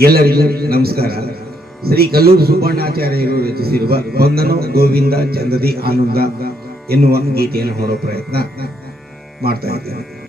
ಎಲ್ಲರಿಗೂ ನಮಸ್ಕಾರ. ಶ್ರೀ ಕಲ್ಲೂರು ಸುಬ್ಬಣ್ಣಾಚಾರ್ಯರು ರಚಿಸಿರುವ ಬಂದನು ಗೋವಿಂದ ಚಂದದಿ ಆನಂದ ಎನ್ನುವ ಗೀತೆಯನ್ನು ಹೊರೋ ಪ್ರಯತ್ನ ಮಾಡ್ತಾ ಇದ್ದೇನೆ.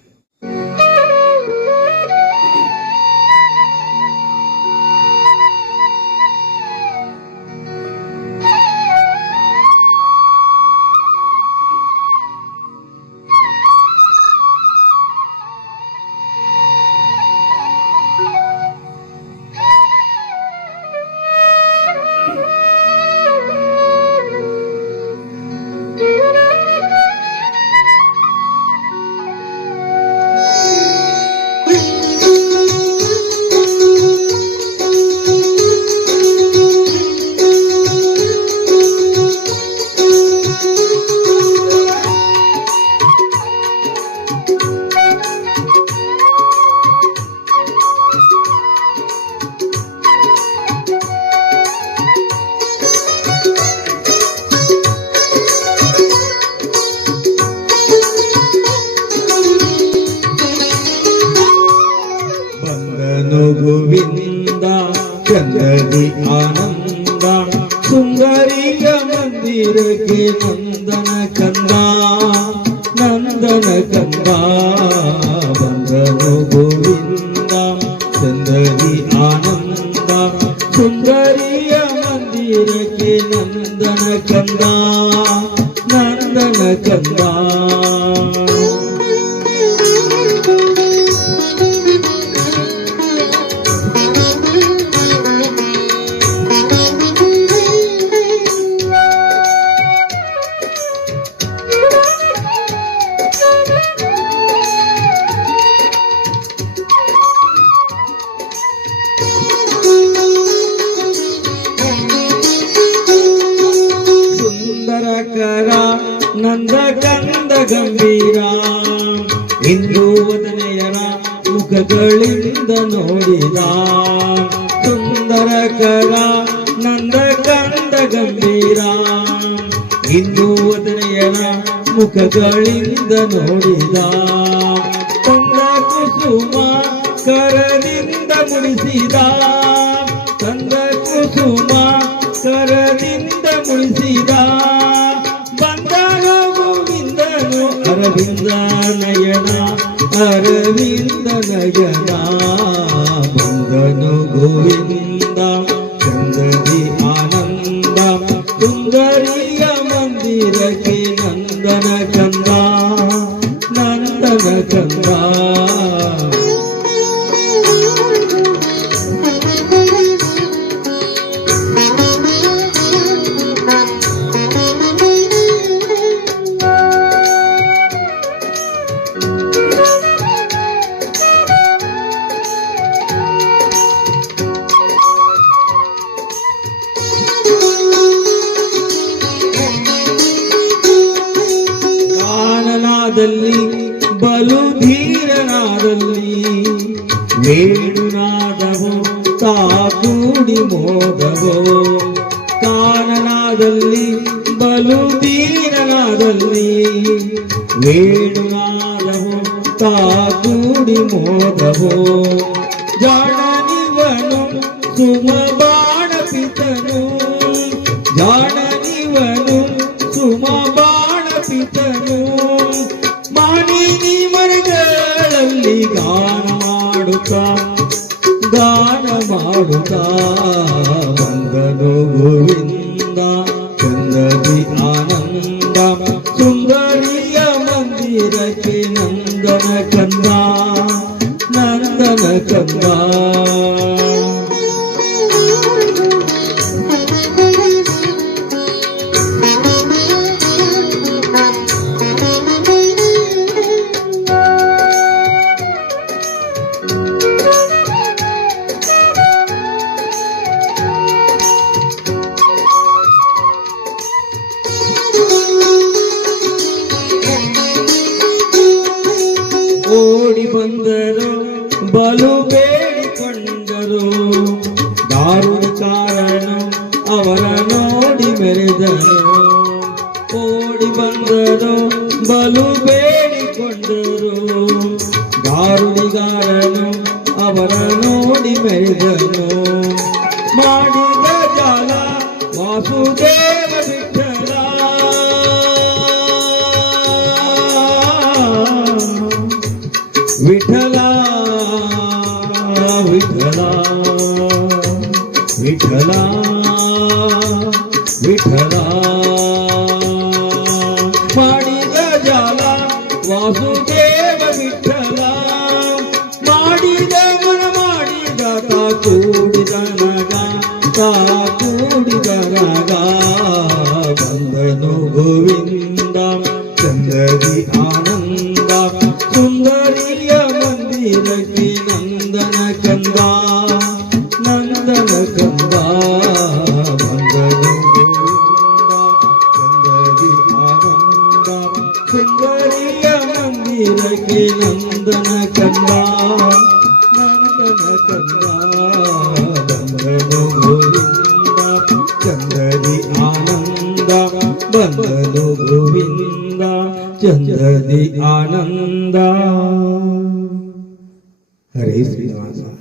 நந்தன கந்தா நந்தன கந்தா வந்தனோ கோவிந்தாம் சுந்தரி ஆனந்தாம் சுந்தரிய மந்திரக்கு நந்தன கந்தா நந்தன கந்தா. ಗಂಭೀರ ಇಂದು ವದನೆಯರ ಮುಖಗಳಿಂದ ನೋಡಿದ ಸುಂದರಕರ ನಂದ ಕಂದ ಗಂಭೀರ. ಇಂದು ವದನೆಯರ ಮುಖಗಳಿಂದ ನೋಡಿದ ತಂದ ಕುಸುಮ ಕರದಿಂದ ಮುಡಿಸಿದ. ತಂದ ಕುಸುಮ ಕರದಿಂದ ಮುಡಿಸಿದ. ಗೋವಿಂದನು ಅರವಿಂದ ನಯನ ಅರವಿಂದ ನಯನ ಬಂದನು ಗೋವಿಂದ ಚಂದದಿ ಆನಂದ ಸುಂದರಿಯ ಮಂದಿರಕ್ಕೆ ನಂದನ ಕಂದ ನಂದನ ಕಂದ ಕಾನನಾದಲ್ಲಿ ಬಲು ಧೀರನಾದಲ್ಲಿ ವೇಣುನಾದವೋ ತಾಕೂಡಿ ಮೋದವೋ. ಕಾನನಾದಲ್ಲಿ ಬಲು ಧೀರನಾದಲ್ಲಿ ವೇಣುನಾದವೋ ತಾಕೂಡಿ ಮೋದವೋ. ಜಾಣನಿವನು ಸುಮಬಾಣ ಪಿತನು ಮಾಡುತ್ತಾ ಗಾನ ಮಾಡುತ್ತಾ ಬಂದನು ಗೋವಿಂದ ಚಂದದಿ ಆನಂದ ಸುಂದರಿಯ ಓಡಿ ಬಂದರು, ಬಲು ಬೇಡಿಕೊಂಡರು. ದಾರುಣಿಕಾರನು ಅವರ ನೋಡಿ ಮೆರೆದನು ಓಡಿ ಬಂದರು, ಬಲು ಬೇಡಿಕೊಂಡರು. ದಾರುಣಿಗಾರನು ಅವರ ನೋಡಿ ಮೆರೆದನು ಮಾಡಿದ ಜಾಲ ವಾಸುದೇವ ವಿಠಲ ವಿಠಲ ವಿಠಲ ವಿಠಲ ವಿಠಲ ಮಾಡಿದ ಜಾಲ ವಾಸುದೇವ ವಿಠಲ ಮಾಡಿದ ಮನ ಮಾಡಿದ ತಾ ಕೂಡಿದ ನಗ ತಾ ಕೂಡಿದ ನಗ ಬಂದನು ಗೋವಿಂದ ಚಂದದಿ ಆನಂದ ಸುಂದರಿಯ ಮಂದಿರಕ್ಕೆ ನಂದನ ಕಂದ ನಂದನ ಕಂದ ಬಂದನು ಗೋವಿಂದ ಚಂದದಿ ಆನಂದ ಸುಂದರಿಯ ಮಂದಿರಕ್ಕೆ ನಂದನ ಕಂದ ನಂದನ ಕಂದ ಬಂದನು ಗೋವಿಂದ ಚಂದದಿ ಆನಂದ raise the answer.